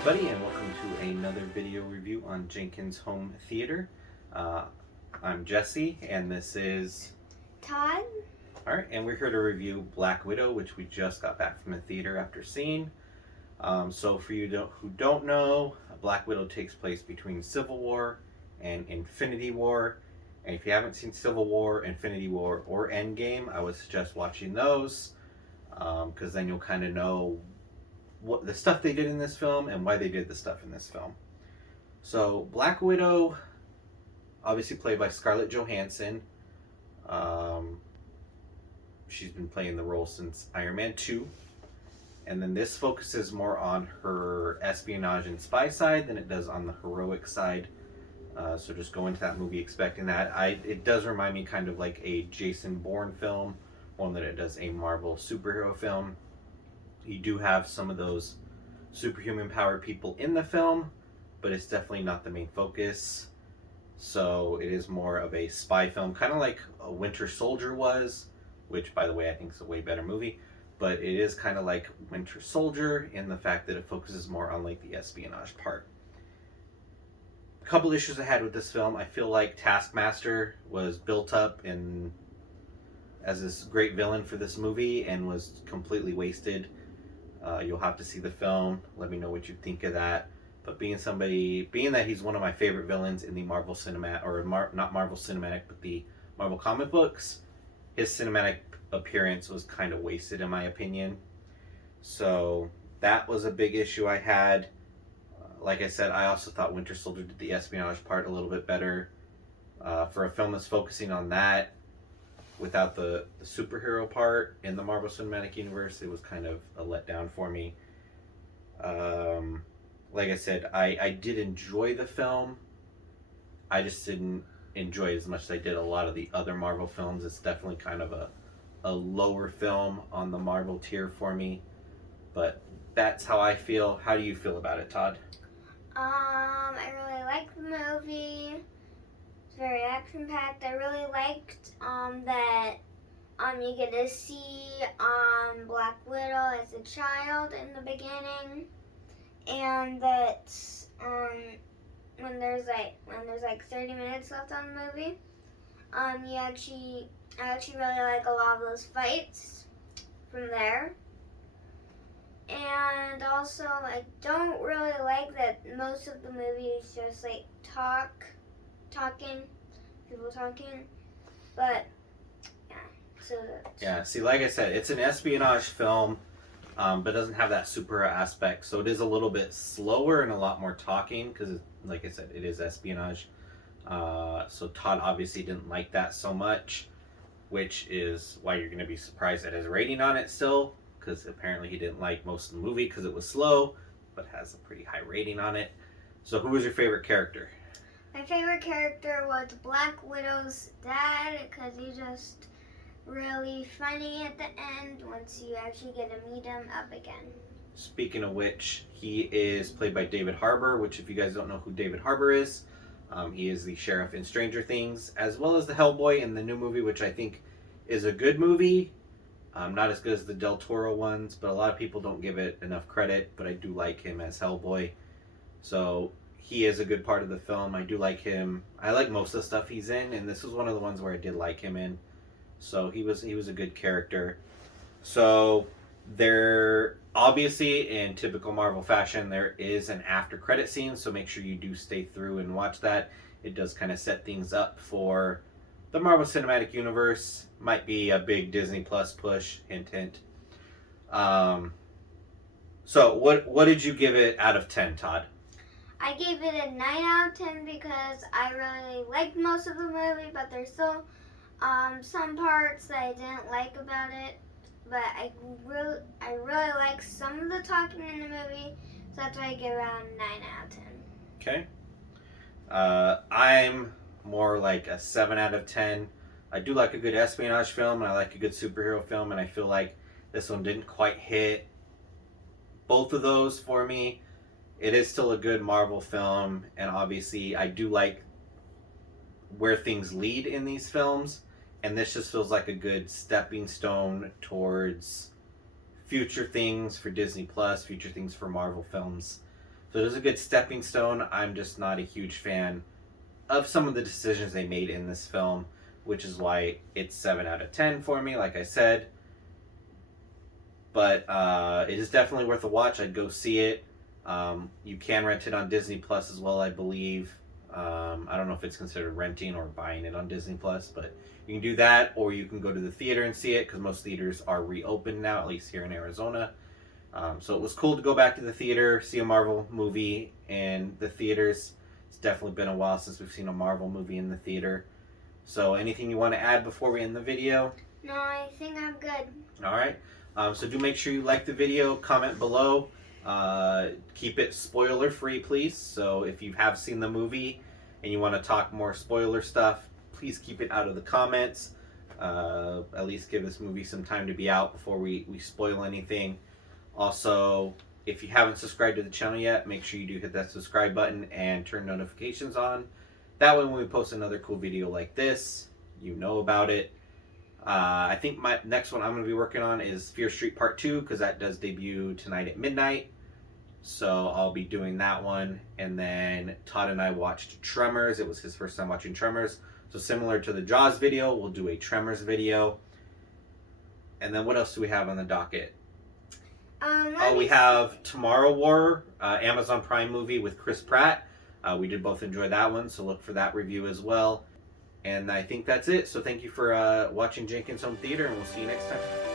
everybody, and welcome to another video review on Jenkins Home Theater. I'm Jesse, and this is Todd. Alright, and we're here to review Black Widow, which we just got back from the theater after seeing. So for you who don't know, Black Widow takes place between Civil War and Infinity War. And if you haven't seen Civil War, Infinity War, or Endgame, I would suggest watching those, because then you'll kind of know what the stuff they did in this film and why they did the stuff in this film. So Black Widow, obviously played by Scarlett Johansson. She's been playing the role since Iron Man 2. And then this focuses more on her espionage and spy side than it does on the heroic side. So just go into that movie expecting that. It does remind me kind of like a Jason Bourne film, one that it does a Marvel superhero film. You do have some of those superhuman powered people in the film, but it's definitely not the main focus. So it is more of a spy film, kind of like a Winter Soldier was, which, by the way, I think is a way better movie. But it is kind of like Winter Soldier in the fact that it focuses more on like the espionage part. A couple issues I had with this film. I feel like Taskmaster was built up as this great villain for this movie and was completely wasted. You'll have to see the film. Let me know what you think of that. But being that he's one of my favorite villains in the Marvel Cinematic, or not Marvel Cinematic, but the Marvel comic books, his cinematic appearance was kind of wasted in my opinion. So that was a big issue I had. Like I said, I also thought Winter Soldier did the espionage part a little bit better. For a film that's focusing on that, without the superhero part in the Marvel Cinematic Universe, it was kind of a letdown for me. Like I said, I did enjoy the film. I just didn't enjoy it as much as I did a lot of the other Marvel films. It's definitely kind of a lower film on the Marvel tier for me. But that's how I feel. How do you feel about it, Todd? I really liked the movie. It's very action-packed. I really liked that you get to see Black Widow as a child in the beginning, and that when there's like 30 minutes left on the movie, I actually really like a lot of those fights from there. And also, I don't really like that most of the movie is just like people talking. But yeah, so Yeah, see, like I said, it's an espionage film, but doesn't have that superhero aspect. So it is a little bit slower and a lot more talking because, like I said, it is espionage. So Todd obviously didn't like that so much, which is why you're going to be surprised at his rating on it still, because apparently he didn't like most of the movie because it was slow, but has a pretty high rating on it. So who was your favorite character? my favorite character was Black Widow's dad, because he's just really funny at the end once you actually get to meet him up again. Speaking of which, he is played by David Harbour, which if you guys don't know who David Harbour is, he is the sheriff in Stranger Things, as well as the Hellboy in the new movie, which I think is a good movie. Not as good as the Del Toro ones, but a lot of people don't give it enough credit, but I do like him as Hellboy. So he is a good part of the film. I do like him. I like most of the stuff he's in, and this was one of the ones where I did like him in. So he was a good character. So there, obviously, in typical Marvel fashion, there is an after credit scene, so make sure you do stay through and watch that. It does kind of set things up for the Marvel Cinematic Universe. Might be a big Disney Plus push, hint hint. So what did you give it out of 10, Todd? I gave it a 9 out of 10 because I really liked most of the movie, but there's still some parts that I didn't like about it. But I really like some of the talking in the movie, so that's why I give it a 9 out of 10. Okay. I'm more like a 7 out of 10. I do like a good espionage film, and I like a good superhero film, and I feel like this one didn't quite hit both of those for me. It is still a good Marvel film, and obviously I do like where things lead in these films, and this just feels like a good stepping stone towards future things for Disney Plus, future things for Marvel films. So it is a good stepping stone. I'm just not a huge fan of some of the decisions they made in this film, which is why it's 7 out of 10 for me, like I said. But it is definitely worth a watch. I'd go see it. You can rent it on Disney Plus as well, I believe. I don't know if it's considered renting or buying it on Disney Plus, but you can do that, or you can go to the theater and see it, because most theaters are reopened now, at least here in Arizona. So it was cool to go back to the theater, see a Marvel movie in the theaters. It's definitely been a while since we've seen a Marvel movie in the theater. So anything you want to add before we end the video? No, I think I'm good. All right. So do make sure you like the video, comment below. Keep it spoiler free, please. So if you have seen the movie and you want to talk more spoiler stuff, please keep it out of the comments. At least give this movie some time to be out before we spoil anything. Also, if you haven't subscribed to the channel yet, make sure you do hit that subscribe button and turn notifications on. That way when we post another cool video like this, you know about it. I think my next one I'm going to be working on is Fear Street Part 2, because that does debut tonight at midnight. So I'll be doing that one. And then Todd and I watched Tremors. It was his first time watching Tremors. So similar to the Jaws video, we'll do a Tremors video. And then what else do we have on the docket? We have Tomorrow War, Amazon Prime movie with Chris Pratt. We did both enjoy that one, so look for that review as well. And I think that's it. So thank you for watching Jenkins Home Theater, and we'll see you next time.